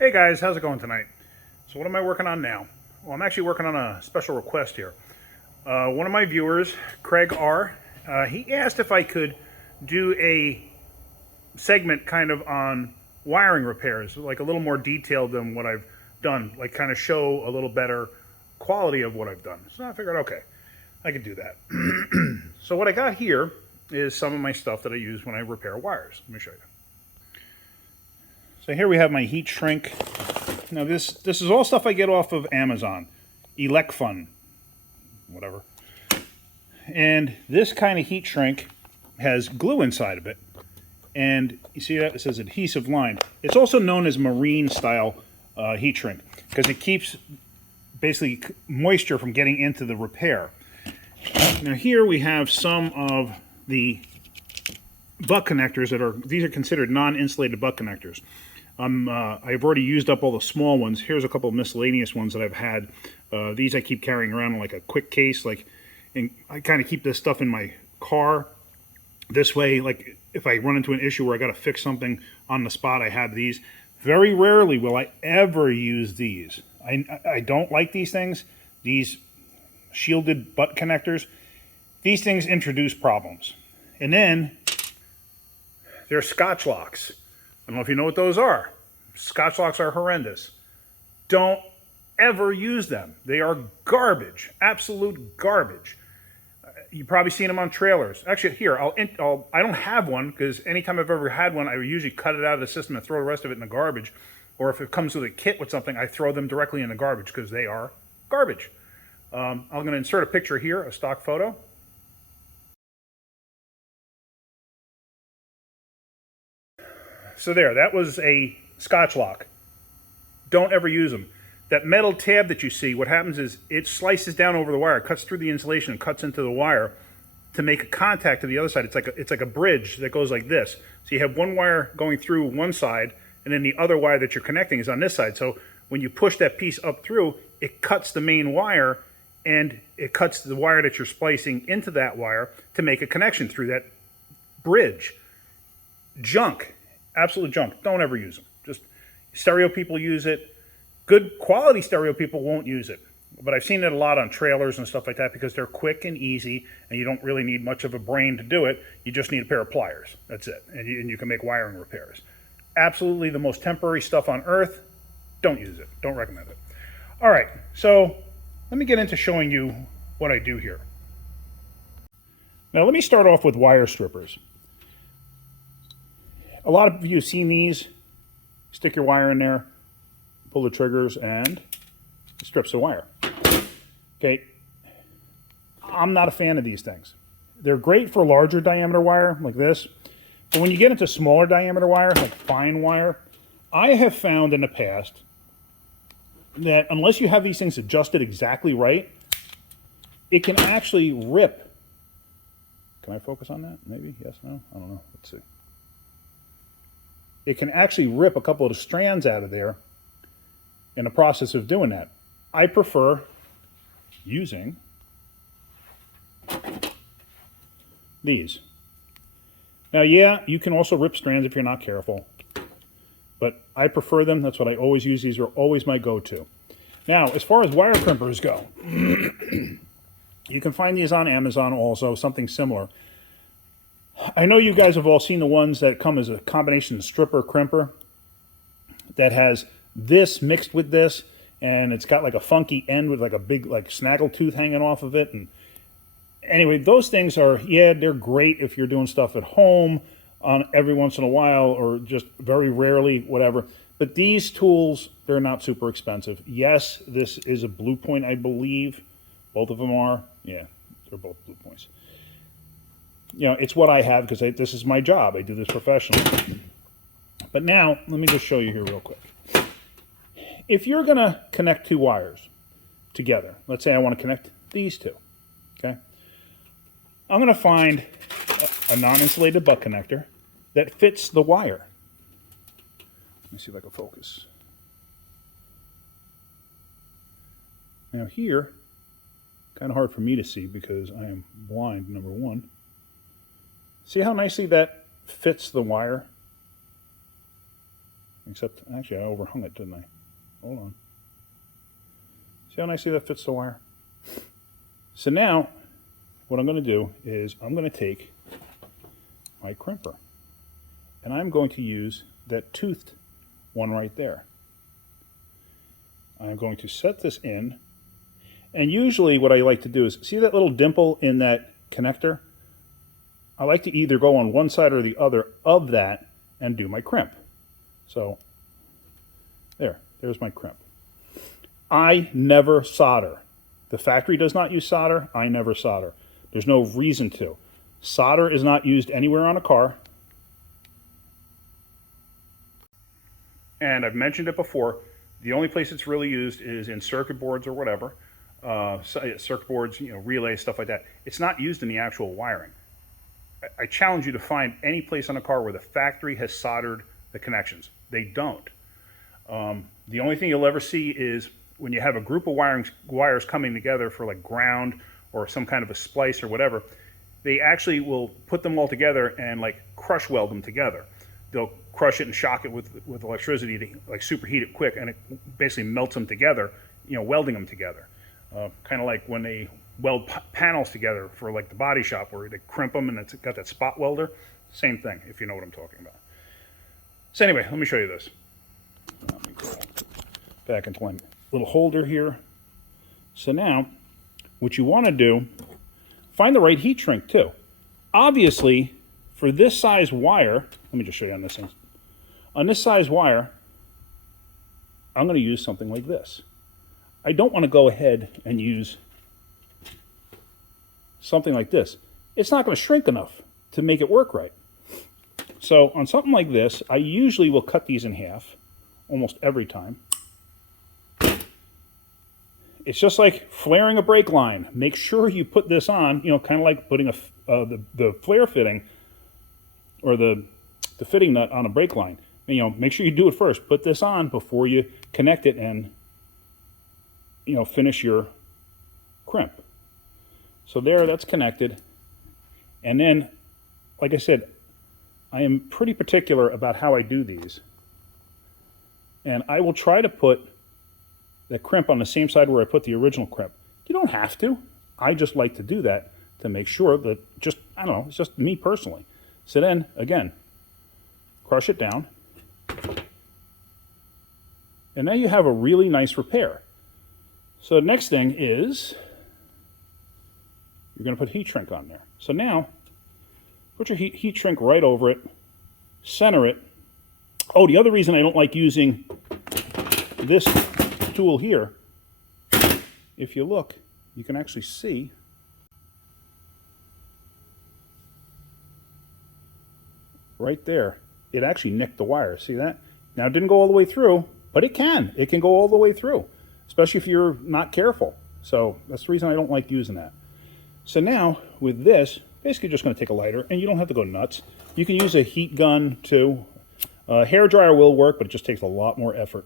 Hey guys, how's it going tonight? So what am I working on now? Well, I'm actually working on a special request here. One of my viewers, Craig R., he asked if I could do a segment kind of on wiring repairs, like a little more detailed than what I've done, like kind of show a little better quality of what I've done. So I figured, okay, I could do that. So what I got here is some of my stuff that I use when I repair wires. Let me show you. So here we have my heat shrink. Now this is all stuff I get off of Amazon, Elecfun, whatever. And this kind of heat shrink has glue inside of it. And you see that? It says adhesive lined. It's also known as marine style heat shrink because it keeps basically moisture from getting into the repair. Now here we have some of the butt connectors these are considered non-insulated butt connectors. I've already used up all the small ones. Here's a couple of miscellaneous ones that I've had. These I keep carrying around in like a quick case. And I kind of keep this stuff in my car. This way, like if I run into an issue where I got to fix something on the spot, I have these. Very rarely will I ever use these. I don't like these things. These shielded butt connectors. These things introduce problems. And then there's scotch locks. I don't know if you know what those are. Scotch locks are horrendous. Don't ever use them. They are garbage, absolute garbage. You've probably seen them on trailers. Actually, here, I don't have one because anytime I've ever had one, I usually cut it out of the system and throw the rest of it in the garbage. Or if it comes with a kit with something, I throw them directly in the garbage because they are garbage. I'm going to insert a picture here, a stock photo. So there, that was a scotch lock. Don't ever use them. That metal tab that you see, what happens is it slices down over the wire, cuts through the insulation, and cuts into the wire to make a contact to the other side. It's like a bridge that goes like this. So you have one wire going through one side, and then the other wire that you're connecting is on this side. So when you push that piece up through, it cuts the main wire, and it cuts the wire that you're splicing into that wire to make a connection through that bridge. Junk. Absolute junk. Don't ever use them. Just stereo people use it. Good quality stereo people won't use it. But I've seen it a lot on trailers and stuff like that because they're quick and easy and you don't really need much of a brain to do it. You just need a pair of pliers. That's it. And you can make wiring repairs. Absolutely the most temporary stuff on earth. Don't use it. Don't recommend it. All right. So let me get into showing you what I do here. Now let me start off with wire strippers. A lot of you have seen these. Stick your wire in there, pull the triggers, and it strips the wire. Okay, I'm not a fan of these things. They're great for larger diameter wire like this, but when you get into smaller diameter wire, like fine wire, I have found in the past that unless you have these things adjusted exactly right, it can actually rip. Can I focus on that? Maybe? Yes, no? I don't know. Let's see. It can actually rip a couple of the strands out of there in the process of doing that. I prefer using these. Now, yeah, you can also rip strands if you're not careful, but I prefer them. That's what I always use. These are always my go-to. Now, as far as wire crimpers go, you can find these on Amazon also, something similar. I know you guys have all seen the ones that come as a combination stripper crimper that has this mixed with this, and it's got like a funky end with like a big like snaggle tooth hanging off of it. And anyway, those things are, yeah, they're great if you're doing stuff at home on every once in a while or just very rarely, whatever. But these tools, they're not super expensive. Yes, this is a Blue Point, I believe. Both of them are. Yeah, they're both Blue Points. You know, it's what I have because this is my job. I do this professionally. But now, let me just show you here real quick. If you're going to connect two wires together, let's say I want to connect these two, okay? I'm going to find a non-insulated butt connector that fits the wire. Let me see if I can focus. Now here, kind of hard for me to see because I am blind, number one. See how nicely that fits the wire? Except, actually, I overhung it, didn't I? Hold on. See how nicely that fits the wire? So now, what I'm going to do is I'm going to take my crimper, and I'm going to use that toothed one right there. I'm going to set this in, and usually what I like to do is, see that little dimple in that connector? I like to either go on one side or the other of that and do my crimp. So, there's my crimp. I never solder. The factory does not use solder. I never solder. There's no reason to. Solder is not used anywhere on a car. And I've mentioned it before, the only place it's really used is in circuit boards or whatever. Circuit boards, relays, stuff like that. It's not used in the actual wiring. I challenge you to find any place on a car where the factory has soldered the connections. They don't. The only thing you'll ever see is when you have a group of wires coming together for like ground or some kind of a splice or whatever, they actually will put them all together and like crush weld them together. They'll crush it and shock it with electricity to like superheat it quick, and it basically melts them together, welding them together. Kind of like when they weld panels together for like the body shop where they crimp them and it's got that spot welder. Same thing, if you know what I'm talking about. So anyway, let me show you this. Let me go back into my little holder here. So now, what you want to do, find the right heat shrink too. Obviously, for this size wire, let me just show you on this thing. On this size wire, I'm going to use something like this. I don't want to go ahead and use something like this. It's not going to shrink enough to make it work right. So on something like this, I usually will cut these in half, almost every time. It's just like flaring a brake line. Make sure you put this on, kind of like putting the flare fitting or the fitting nut on a brake line. Make sure you do it first. Put this on before you connect it and, finish your crimp. So there, that's connected. And then, like I said, I am pretty particular about how I do these. And I will try to put the crimp on the same side where I put the original crimp. You don't have to. I just like to do that to make sure that I don't know, it's just me personally. So then, again, crush it down. And now you have a really nice repair. So the next thing is, you're going to put heat shrink on there. So now, put your heat shrink right over it, center it. Oh, the other reason I don't like using this tool here, if you look, you can actually see right there, it actually nicked the wire. See that? Now it didn't go all the way through, but it can. It can go all the way through, especially if you're not careful. So that's the reason I don't like using that. So now with this, basically just going to take a lighter, and you don't have to go nuts. You can use a heat gun too. Hair dryer will work, but it just takes a lot more effort.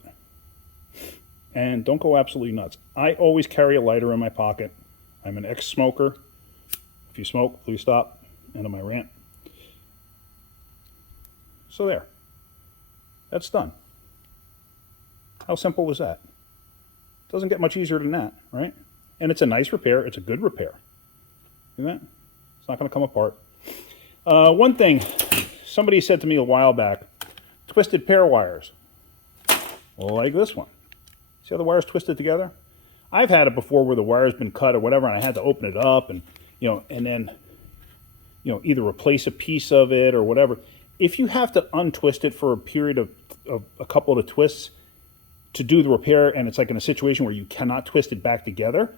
And don't go absolutely nuts. I always carry a lighter in my pocket. I'm an ex-smoker. If you smoke, please stop. End of my rant. So there. That's done. How simple is that? Doesn't get much easier than that, right? And it's a nice repair. It's a good repair. See that? It's not going to come apart. One thing, somebody said to me a while back, twisted pair wires. Like this one. See how the wire's twisted together? I've had it before where the wire's been cut or whatever, and I had to open it up and, and then, either replace a piece of it or whatever. If you have to untwist it for a period of a couple of twists to do the repair, and it's like in a situation where you cannot twist it back together,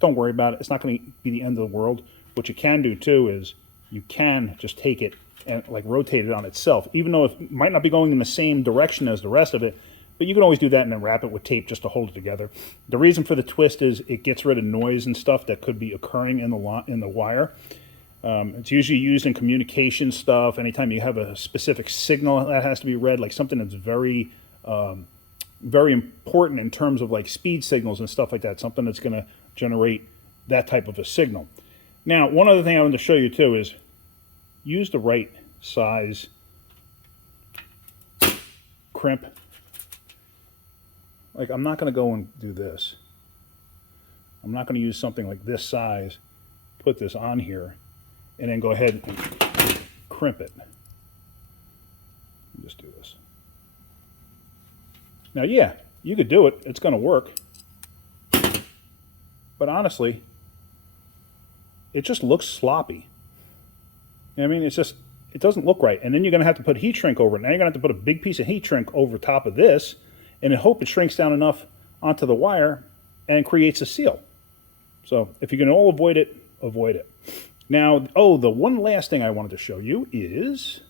don't worry about it. It's not going to be the end of the world. What you can do too is you can just take it and like rotate it on itself, even though it might not be going in the same direction as the rest of it, but you can always do that and then wrap it with tape just to hold it together. The reason for the twist is it gets rid of noise and stuff that could be occurring in the wire. It's usually used in communication stuff. Anytime you have a specific signal that has to be read, like something that's very, very important in terms of like speed signals and stuff like that, something that's going to generate that type of a signal. Now, one other thing I wanted to show you too is use the right size crimp like I'm not going to go and do this. I'm not going to use something like this size, put this on here, and then go ahead and crimp it. Just do this. Now, yeah, you could do it. It's going to work. But honestly, it just looks sloppy. I mean, it's just, it doesn't look right. And then you're going to have to put heat shrink over it. Now you're going to have to put a big piece of heat shrink over top of this and hope it shrinks down enough onto the wire and creates a seal. So if you can all avoid it, avoid it. Now, oh, the one last thing I wanted to show you is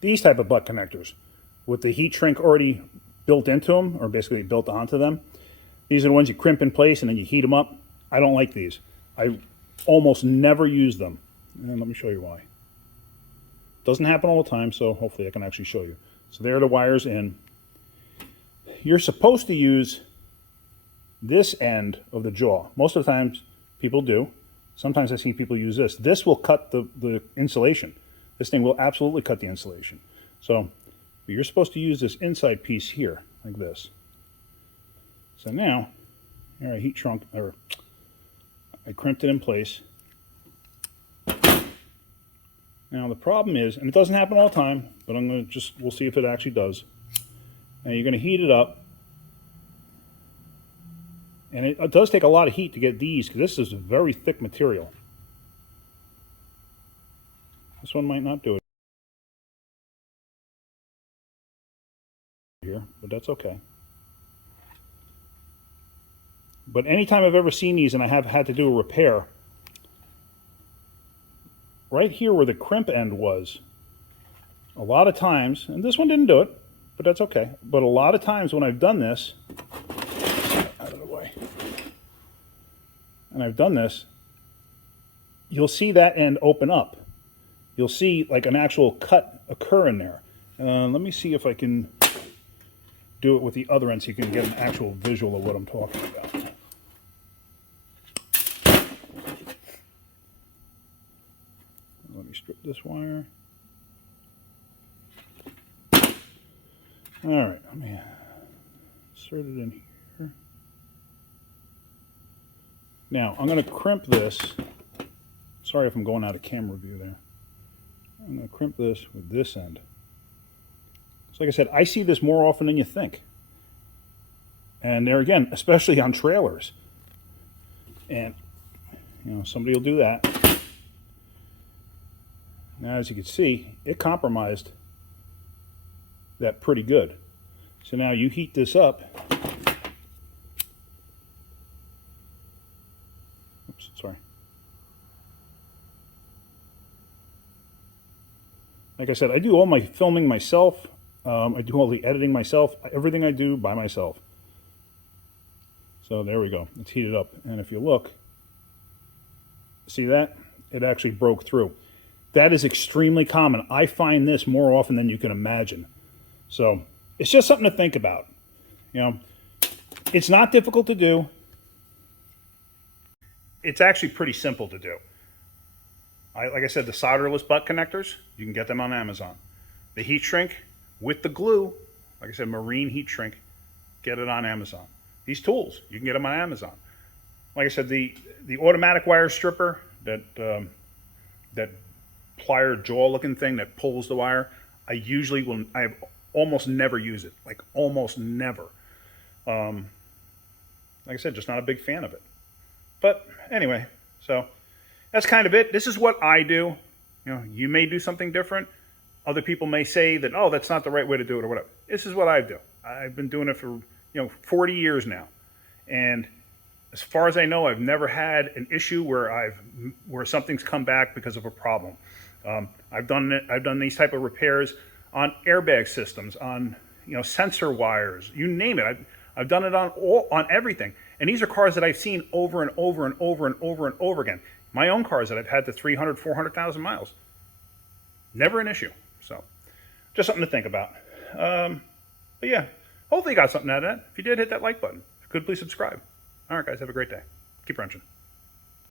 these type of butt connectors with the heat shrink already built into them, or basically built onto them. These are the ones you crimp in place and then you heat them up. I don't like these. I almost never use them. And let me show you why. Doesn't happen all the time, so hopefully I can actually show you. So there are the wires in. You're supposed to use this end of the jaw. Most of the times people do. Sometimes I see people use this. This will cut the insulation. This thing will absolutely cut the insulation. So you're supposed to use this inside piece here, like this. So now, here I heat shrunk, or I crimped it in place. Now the problem is, and it doesn't happen all the time, but I'm going to just, we'll see if it actually does. Now you're going to heat it up. And it does take a lot of heat to get these, because this is a very thick material. This one might not do it here, but that's okay. But anytime I've ever seen these and I have had to do a repair, right here where the crimp end was, a lot of times, and this one didn't do it, but that's okay, but a lot of times when I've done this, out of the way, and I've done this, you'll see that end open up. You'll see like an actual cut occur in there. Let me see if I can do it with the other end so you can get an actual visual of what I'm talking about. Let me strip this wire. All right, let me insert it in here. Now, I'm going to crimp this. Sorry if I'm going out of camera view there. I'm going to crimp this with this end. So like I said, I see this more often than you think. And there again, especially on trailers. And, you know, somebody will do that. Now, as you can see, it compromised that pretty good. So now you heat this up. Oops, sorry. Like I said, I do all my filming myself. I do all the editing myself. Everything I do by myself. So there we go. It's heated up. And if you look, see that? It actually broke through. That is extremely common. I find this more often than you can imagine. So it's just something to think about. You know, it's not difficult to do. It's actually pretty simple to do. Like I said, the solderless butt connectors, you can get them on Amazon. The heat shrink with the glue, like I said, marine heat shrink, get it on Amazon. These tools, you can get them on Amazon. Like I said, the automatic wire stripper, that plier jaw looking thing that pulls the wire, I almost never use it, like almost never. Like I said, just not a big fan of it. But anyway, so that's kind of it. This is what I do. You know, you may do something different. Other people may say that, oh, that's not the right way to do it or whatever. This is what I do. I've been doing it for, 40 years now. And as far as I know, I've never had an issue where something's come back because of a problem. I've done these type of repairs on airbag systems, on sensor wires, you name it. I've done it on everything. And these are cars that I've seen over and over and over and over and over again. My own cars that I've had to 300, 400,000 miles. Never an issue. So just something to think about. But yeah, hopefully you got something out of that. If you did, hit that like button. If you could, please subscribe. All right, guys, have a great day. Keep wrenching.